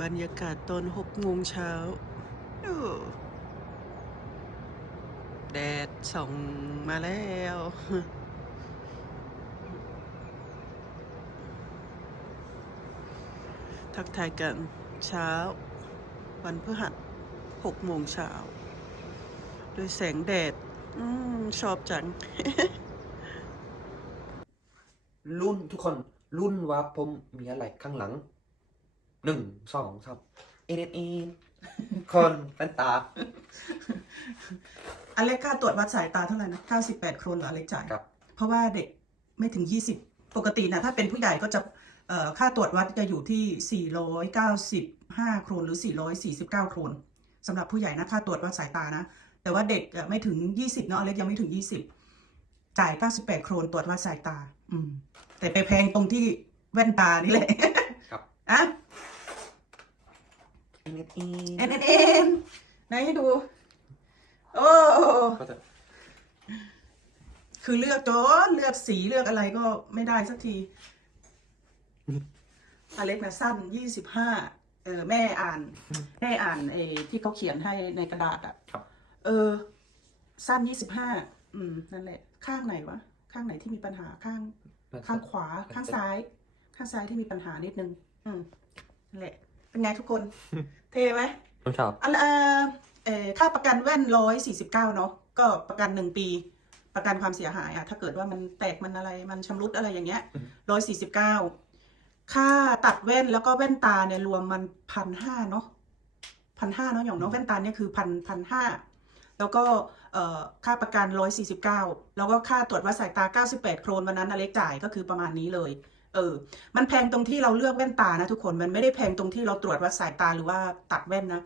บรรยากาศตอนหกโมงเช้าโอ้แดดส่องมาแล้วทักทายกันเช้า วันพฤหัสหกโมงเช้าโดยแสงแดดอืมชอบจัง รุ่นทุกคน รุ่นว่าผมมีอะไรข้างหลัง หนึ่งสองสามเอ็นเอ็นคนเป็นตาอเล็กค่าตรวจวัดสายตาเท่าไหร่นะ98โครนเหรออเล็กจ่ายครับ เพราะว่าเด็กไม่ถึง 20 ปกตินะถ้าเป็นผู้ใหญ่ก็จะเอ่อค่าตรวจวัดจะอยู่ที่ 495 โครนหรือ 449 โครนสำหรับผู้ใหญ่นะค่าตรวจวัดสายตานะ แต่ว่าเด็กอะไม่ถึง 20เนาะอเล็กยังไม่ถึง 20 จ่าย 98 โครนตรวจวัดสายตา อืม แต่ไปแพงตรงที่แว่นตานี่แหละ ครับอะ เอ็นเอ็นเอ็นเอ็นเอ็นไหนให้ดู โอ้ก็จะคือเลือกจนเลือกสีเลือกอะไรก็ไม่ได้สักทีอเล็กนะสั้นยี่สิบห้าเออแม่อ่าน แม่อ่านเออที่เขาเขียนให้ในกระดาษอะครับ เออ สั้นยี่สิบห้าอืมนั่นแหละ ข้างไหนวะ ข้างไหนที่มีปัญหาข้าง ข้างขวาข้างซ้าย ข้างซ้ายที่มีปัญหานิดนึง อืมนั่นแหละ เป็นไงทุกคน เทไหมผมชอบอันเอ่อเอ่อค่าประกันแว่นร้อยสี่สิบเก้าเนาะก็ประกันหนึ่งปี ประกันความเสียหายอะถ้าเกิดว่ามันแตกมันอะไรมันชำรุดอะไรอย่างเงี้ยร้อยสี่สิบเก้าค่าตัดแว่นแล้วก็แว่นตาเนี่ยรวมมันพันห้าเนาะพันห้าเนาะอย่างเน้องแว่นตาเนี่ยคือพันพันห้าแล้วก็เอ่อค่าประกันร้อยสี่สิบเก้าแล้วก็ค่าตรวจวัดสายตาเก้าสิบแปดโครนวันนั้นอเล็กจ่ายก็คือประมาณนี้เลย เออ มันแพงตรงที่เราเลือกแว่นตานะทุกคน มันไม่ได้แพงตรงที่เราตรวจวัดสายตาหรือว่าตัดแว่นนะ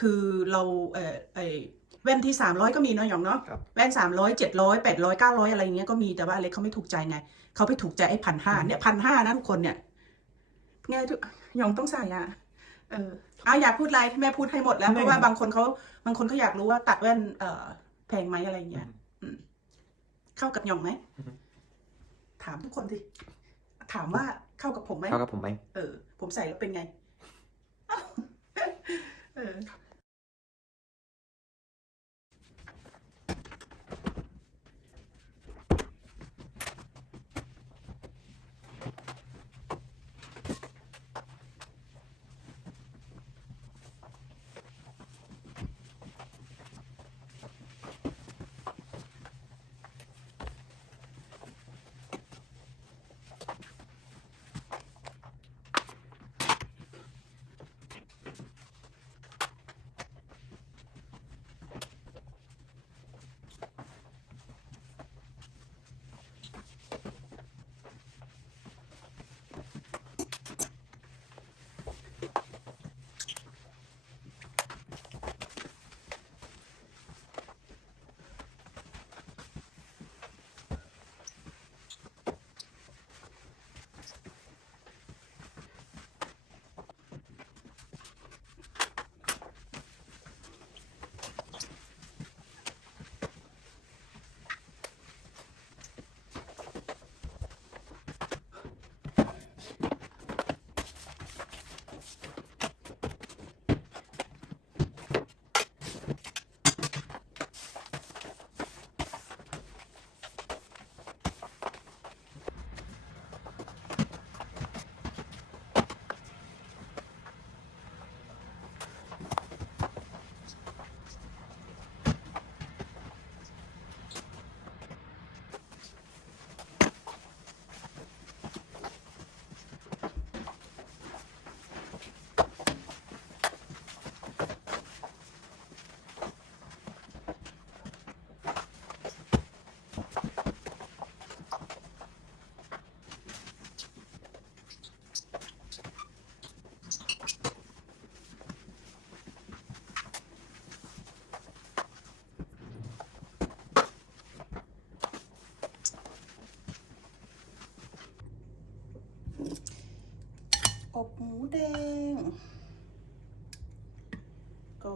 คือเราเออเออแว่นที่สามร้อยก็มีเนาะหยองเนาะครับแว่นสามร้อยเจ็ดร้อยแปดร้อยเก้าร้อยอะไรอย่างเงี้ยก็มี แต่ว่าอเล็กเขาไม่ถูกใจไง เขาไปถูกใจไอ้พันห้าเนี่ยพันห้านะทุกคนเนี่ยไงทุกหยองต้องใส่อะเออเอาอยากพูดอะไรแม่พูดให้หมดแล้ว เพราะว่าบางคนเขาบางคนเขาอยากรู้ว่าตัดแว่น เออแพงไหมอะไรอย่างเงี้ยอืมเข้ากับหยองไหม ถามทุกคนสิ ถามว่าเข้ากับผมไหมเข้ากับผมไหมเออ ผมใส่แล้วเป็นไงเออ อบหมูแดง ก็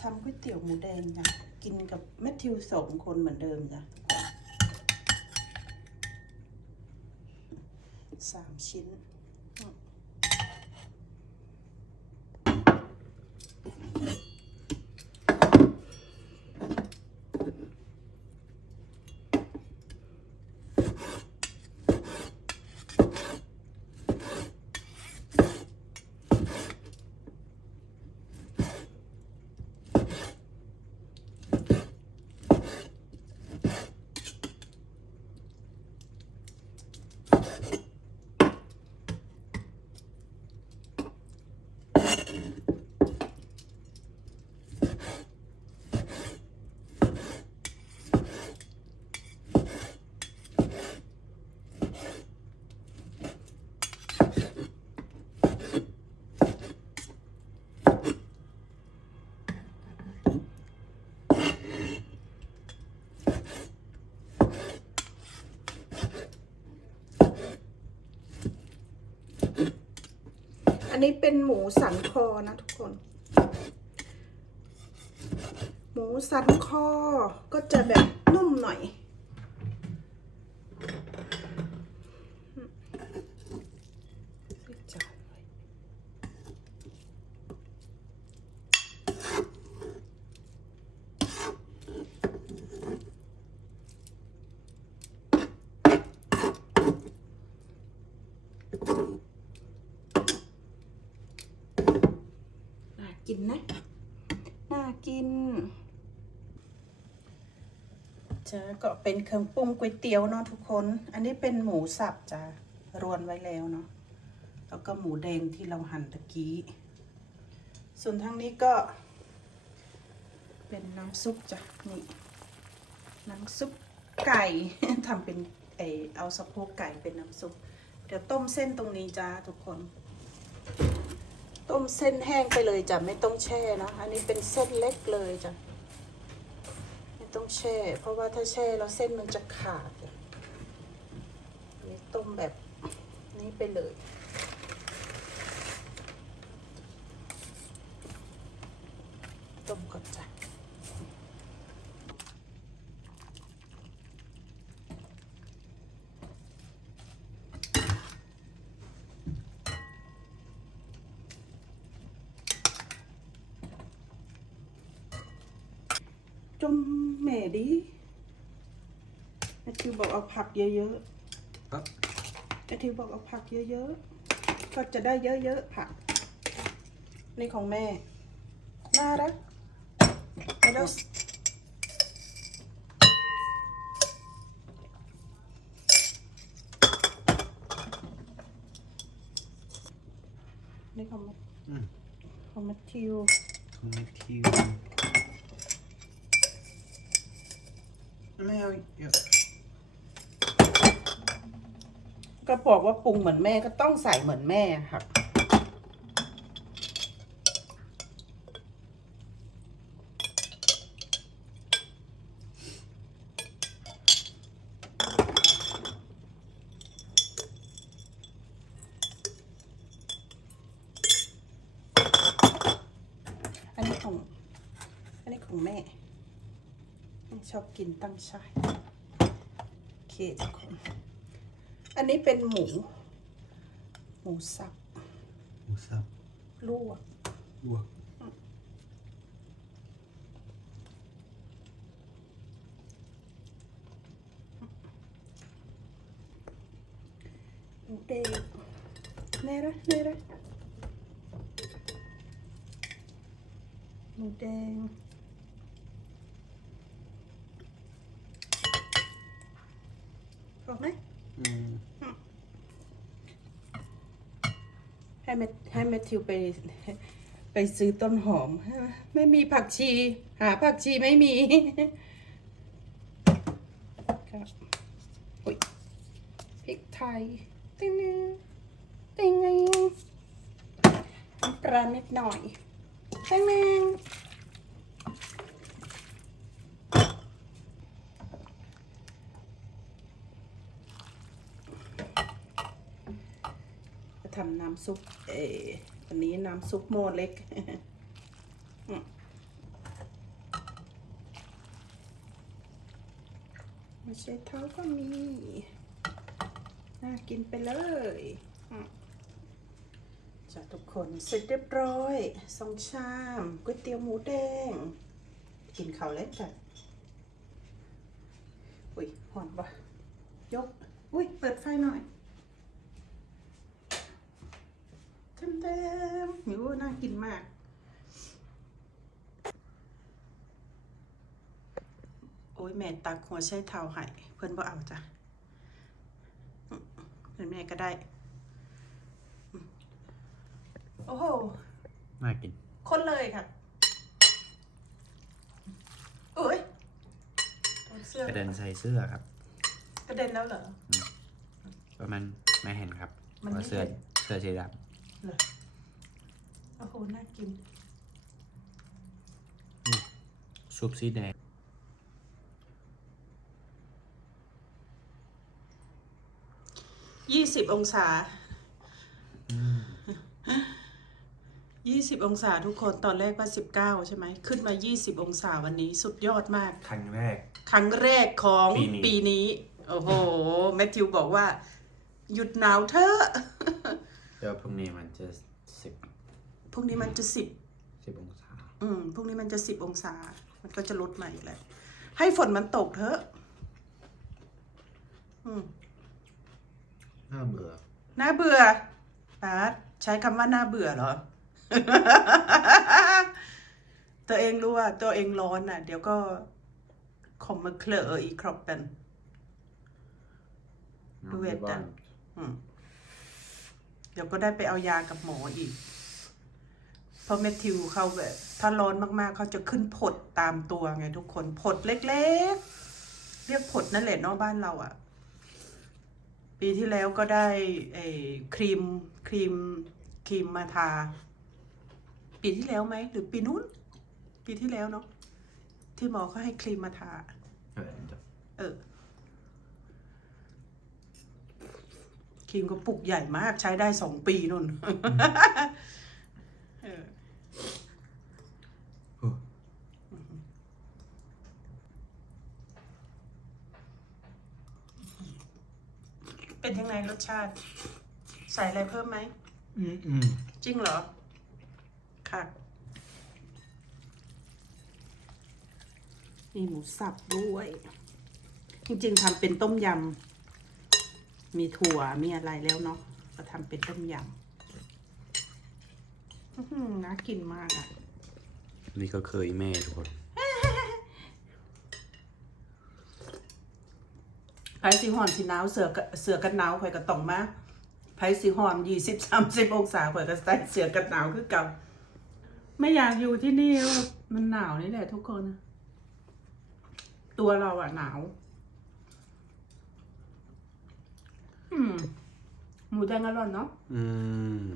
ทำก๋วยเตี๋ยวหมูแดงนะกินกับแมทธิวสองคนเหมือนเดิมจ้ะสามชิ้นอืม อันนี้เป็นหมูสันคอนะทุกคน หมูสันคอก็จะแบบนุ่มหน่อย น่ากินนะ น่ากิน จ้าก็เป็นเครื่องปรุงก๋วยเตี๋ยวเนาะทุกคน อันนี้เป็นหมูสับจ้ารวนไว้แล้วเนาะแล้วก็หมูแดงที่เราหั่นตะกี้ ส่วนทางนี้ก็ เป็นน้ำซุปจ้ะนี่น้ำซุปไก่ทำเป็นเออเอาสะโพกไก่เป็นน้ำซุป เดี๋ยวต้มเส้นตรงนี้จ้าทุกคน ต้มเส้นแห้งไปเลยจ้ะไม่ต้องแช่นะอันนี้เป็นเส้นเล็กเลยจ้ะ ต้องแช่ เพราะว่าถ้าแช่แล้วเส้นมันจะขาดนนี้ต้มแบบนี้ไปเลยต้มก่อนจ้ะจม แหม่ดิแม่ทิวบอกเอาผักเยอะครับๆแม่ทิวบอกเอาผักเยอะๆ ก็จะได้เยอะๆผัก นี่ของแม่ น่ารักแล้วนี่ของแม่อืมของแมทธิวของแมทธิวไม่ เอาเยอะก็บอกว่าปรุงเหมือนแม่ก็ต้องใส่เหมือนแม่ค่ะ อันนี้ของ อันนี้ของแม่ ชอบ กินตั้งชายโอเคทุกคน อันนี้เป็นหมู หมูสับหมูสับลวกลวกหมูแดงเนระเนระหมูแดงออกไหม อืม ให้แมทธิวไปไปซื้อต้นหอม ไม่มีผักชี หาผักชีไม่มีครับพริกไทยติ้งนึงติ้งนึงปลานิดหน่อยติ้งนึงจะทำ น้ำซุปเออวันนี้น้ำซุปโมเล็กมไม่ใช่เท้าก็มี น่ากินไปเลยจ้ะทุกคนเสร็จเรียบร้อยสองชามก๋วยเตี๋ยวหมูแดง กินข้าวเล็กจ้ะอุ้ยหอนปะยก อุ้ย เปิดไฟหน่อยเต็มเต็มๆหิวน่า กินมาก โอ้ยแม่ตักหัวใช้เท้าให้เพื่อนบ่เอาจ้ะเป็นแม่ก็ได้อืมโอ้โห น่ากิน คนเลยค่ะโอ้ยโดนเสื้อกระเด็นใส่เสื้อครับ กระเด็นแล้วเหรอ ประมาณไม่เห็นครับมันไม่ว่าเสื้อเห็น เสื้อสีดเหรอโอ้โห น่ากินำซุปสีแดง ยี่สิบองศา ยี่สิบองศาทุกคน ตอนแรกว่าสิบเก้าใช่ไหม ขึ้นมายี่สิบองศาวันนี้ สุดยอดมาก ครั้งแรก ครั้งแรกของปีนี้ ปีนี้ โอ้โห แมทธิวบอกว่า หยุดหนาวเถอะ เดี๋ยวพรุ่งนี้มันจะสิบ พรุ่งนี้มันจะสิบสิบองศา อืมพรุ่งนี้มันจะสิบองศา มันก็จะลดมาอีกแล้ว ให้ฝนมันตกเถอะ อืมน่าเบื่อ น่าเบื่อปาร์ตใช้คำว่าน่าเบื่อเหรอ ตัวเองรู้ว่า ตัวเองร้อนน่ะ เดี๋ยวก็คอมมาเคลออีกครอบเป็น Du vet det. อืมเดี๋ยวก็ได้ไปเอายากับหมออีก เพราะแมทธิวเขาแบบถ้าร้อนมากๆเขาจะขึ้นผดตามตัวไงทุกคนผดเล็กๆ เรียกผดนั่นแหละเนอกบ้านเราอะ่ะ ปีที่แล้วก็ได้ไอ้ครีมครีมครีมมาทา ปีที่แล้วไหมหรือปีนู้น ปีที่แล้วเนาะที่หมอเขาให้ครีมมาทา Jag vet inte. เออครีมก็ปุกใหญ่มากใช้ได้สองปีนุ่น เออ Oh. เป็น ยังไงรสชาติ ใส่อะไรเพิ่มไหม Mm -mm. จริงเหรอ ค่ะ มีหมูสับด้วย จริงๆทำเป็นต้มยำ มีถั่วมีอะไรแล้วเนาะก็ทำเป็นต้มยำอื้อหือน่ากินมากอะ นี่ก็เคยแม่ทุกคน ไผสีหอมสีหนาวเสือกับเสือกันหนาวข่อยก็ต้องมาไผสีหอมยี่สิบสามสิบองศาข่อยก็ใส่เสือกันหนาวคือเก่าไม่อยากอยู่ที่นี่แล้วมันหนาวนี่แหละทุกคน ตัวเราอะหนาวอืมหมูแดงอร่อยเนาะ Mm.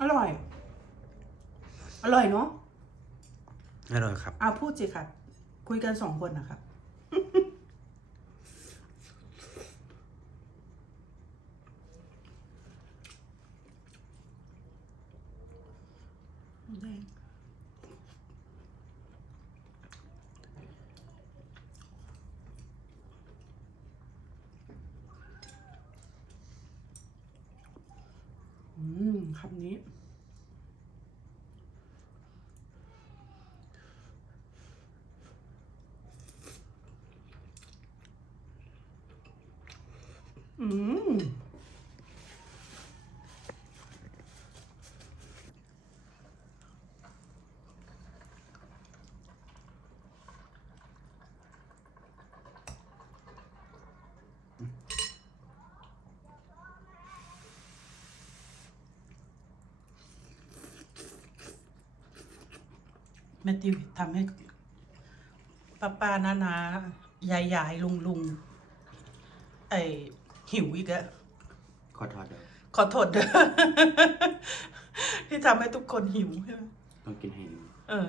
อร่อย อร่อยเนาะอร่อยครับเอาพูดสิครับ คุยกันสองคนนะครับ แดงอืมคำนี้ อืมแมทธิวทำให้ป้าป้านานา ยายยายลุงลุงไอ หิวอีกอะขอโทษเดี๋ยวขอโทษเด้อ ที่ทำให้ทุกคนหิวใช่ไหมต้องกินให้ดูเออ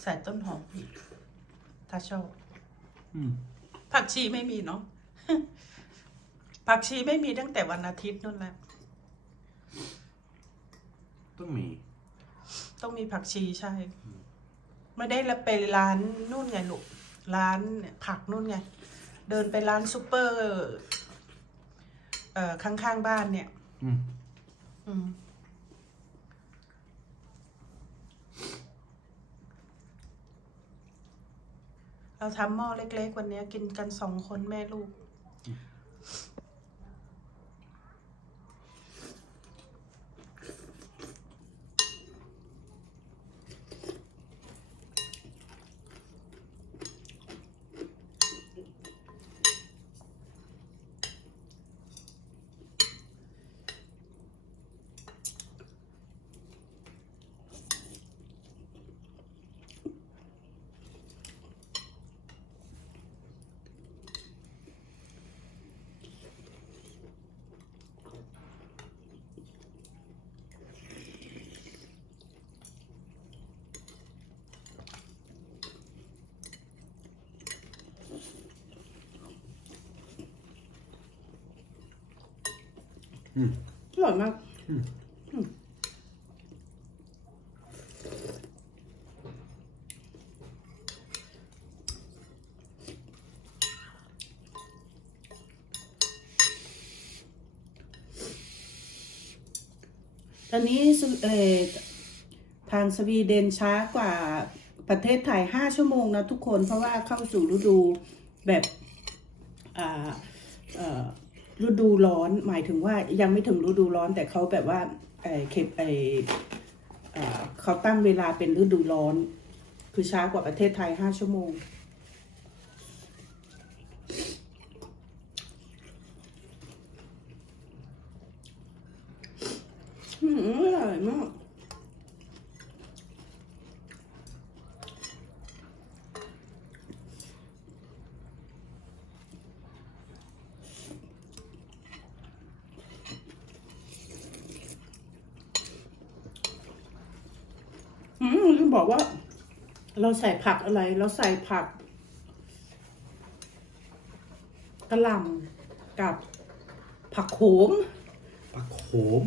ใส่ต้นหอมอีกถ้าชอบ Mm. ผักชีไม่มีเนาะ ผักชีไม่มีตั้งแต่วันอาทิตย์นู่นแหละ ต้องมี ต้องมีผักชีใช่ ไม่ได้ละไปร้านนู่นไงลูกร้านผักนู่นไง เดินไปร้านซูเปอร์ เอ่อข้างๆบ้านเนี่ย Mm. อืมเราทำหม้อเล็ก ๆ วันนี้กินกันสองคนแม่ลูก อืมอร่อยมากอืมอืมตอนนี้สเอ่อทางสวีเดนช้ากว่าประเทศไทย5ชั่วโมงนะทุกคนเพราะว่าเข้าสู่ฤดูแบบอ่าเอ่อ ฤดูร้อนหมายถึงว่ายังไม่ถึงฤดูร้อนแต่เขาแบบว่าไอ้เข็บไอ้เขาตั้งเวลาเป็นฤดูร้อน คือช้ากว่าประเทศไทยห้าชั่วโมง อืมอร่อยมาก บอกว่า เราใส่ผักอะไร เราใส่ผักกระหล่ำกับผักโขม ผักโขม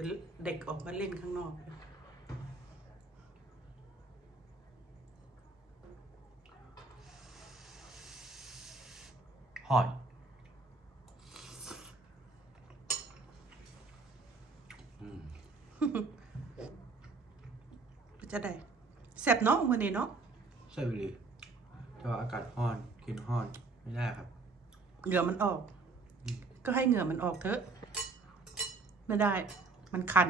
เด็กเด็กออกมาเล่นข้างนอกหอยจะได้แซ่บเนาะมื้อนี้เนาะใช่ไปเลยแต่ว่าอากาศร้อนกินร้อนไม่ได้ครับ เหงื่อมันออก ก็ให้เหงื่อมันออกเถอะ ไม่ได้ มันคัน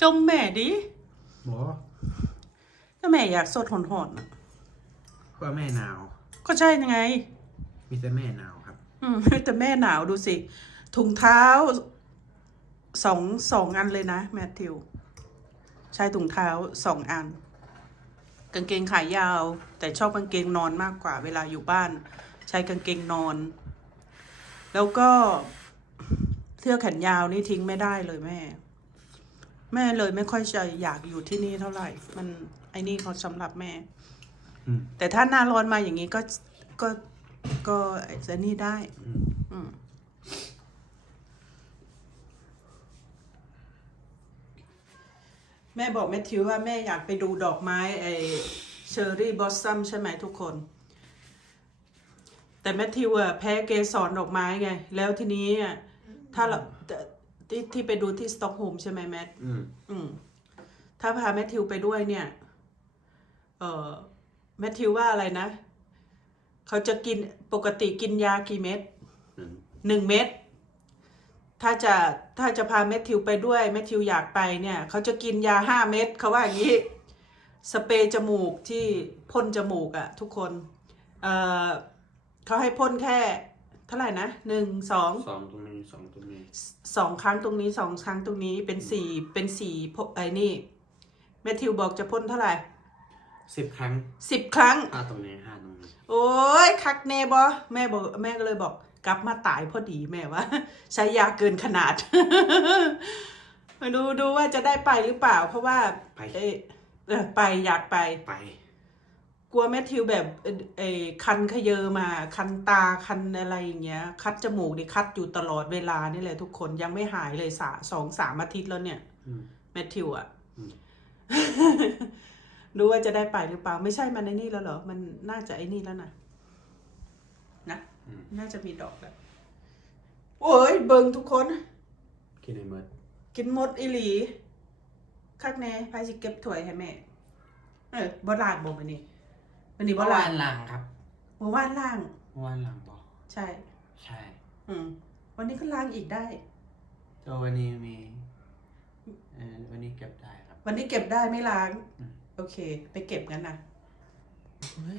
จมแม่ดิหมอถ้าแม่อยากสดหอนๆน่ะว่าแม่หนาว ก็ใช่ยังไง มีแต่แม่หนาวครับ อืม แต่แม่หนาวดูสิ ถุงเท้าสองสองอันเลยนะ แมทธิว ใช้ถุงเท้าสองอัน กางเกงขายาว แต่ชอบกางเกงนอนมากกว่า เวลาอยู่บ้าน ใช้กางเกงนอน แล้วก็เสื้อแขนยาวนี่ทิ้งไม่ได้เลยแม่ แม่เลยไม่ค่อยจะอยากอยู่ที่นี่เท่าไหร่ มันไอ้นี่เขาสำหรับแม่อืมแต่ถ้าหน้าร้อนมาอย่างนี้ก็ก็ก็ไอ้จะนี่ได้อืมอืมแม่บอกแมทธิวว่าแม่อยากไปดูดอกไม้ไอเชอร์รี่บอสซัมใช่ไหมทุกคน แต่แมทธิวอะแพ้เกสรดอกไม้ไง แล้วทีนี้อะถ้าเราที่ที่ไปดูที่สต็อกโฮล์มใช่ไหมแมทอืมอืม ถ้าพาแมทธิวไปด้วยเนี่ย เออแมทธิวว่าอะไรนะ เขาจะกินปกติกินยากี่เม็ดหนึ่งหนึ่งเม็ดถ้าจะถ้าจะพาแมทธิวไปด้วยแมทธิวอยากไปเนี่ย เขาจะกินยาห้าเม็ดเขาว่าอย่างนี้ สเปรย์จมูกที่พ่นจมูกอะทุกคน เออ เขาให้พ่นแค่เท่าไหร่นะหนึ่งสองสองตรงนี้สองตรงนี้สองครั้งตรงนี้สองครั้งตรงนี้เป็นสี่เป็นสี่พไอ้นี่แมทธิวบอกจะพ่นเท่าไหร่สิบครั้งสิบครั้งห้าตรงนี้ห้าตรงนี้โอ้ยคักเน่บอแม่บอกแม่ก็เลยบอกกลับมาตายพอดีแม่ว่า ใช้ยาเกินขนาด มาดูดูว่าจะได้ไปหรือเปล่า เพราะว่าไปเอ้ยเออไปอยากไปไป กลัวแมทธิวแบบเอ่อเออคันขยเยอมา คันตาคันอะไรอย่างเงี้ย คัดจมูกนี่คัดอยู่ตลอดเวลานี่แหละทุกคนยังไม่หายเลยสาสองสามอาทิตย์แล้วเนี่ยอืมแมทธิวอะอืมดูว่าจะได้ไปหรือเปล่า ไม่ใช่มันไอ้นี่แล้วเหรอ มันน่าจะไอ้นี่แล้วนะนะอืมน่าจะมีดอกแล้วโอ้ยเบิงทุกคน กินในเมื่อกินหมดอีหลีคักแน่พายสิเก็บถ้วยให้แม่ เออบ่ลาดบ่มันนี่ มันนี่บ่เมื่อลาวาดนหลังครับบ่ว่านล่าง เมื่อวานหลังบอกใช่ ใช่อืม วันนี้ก็ล้างอีกได้ ตัววันนี้มีเอ่อวันนี้เก็บได้ครับ วันนี้เก็บได้ไม่ล้าง อืม โอเค ไปเก็บงั้นนะเฮ้ย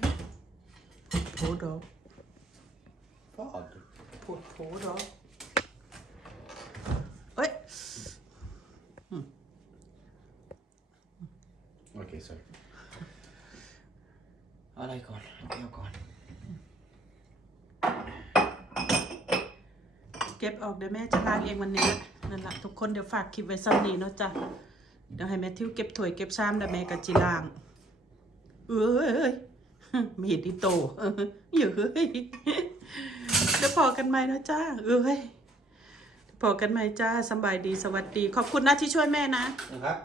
โถดอก Vad? ปวดโถดอกเอ้ยอืม อะไรก่อนเอาแก้วก่อน เก็บออกเดี๋ยวแม่จะล้างเองวันนี้นั่นแหละทุกคนเดี๋ยวฝากคลิปไว้ซ้ำนี้เนาะจ้ะเดี๋ยวให้แม่ทิวเก็บถ้วยเก็บชามแล้วแม่กับจีล้างเอ้ยมีดที่โตเอยอะเฮ้ยเดี๋ยวพอกันไหมนะจ้าเอ้ยพอกันไหมจ้าสบายดีสวัสดี ขอบคุณนะที่ช่วยแม่นะนะครับ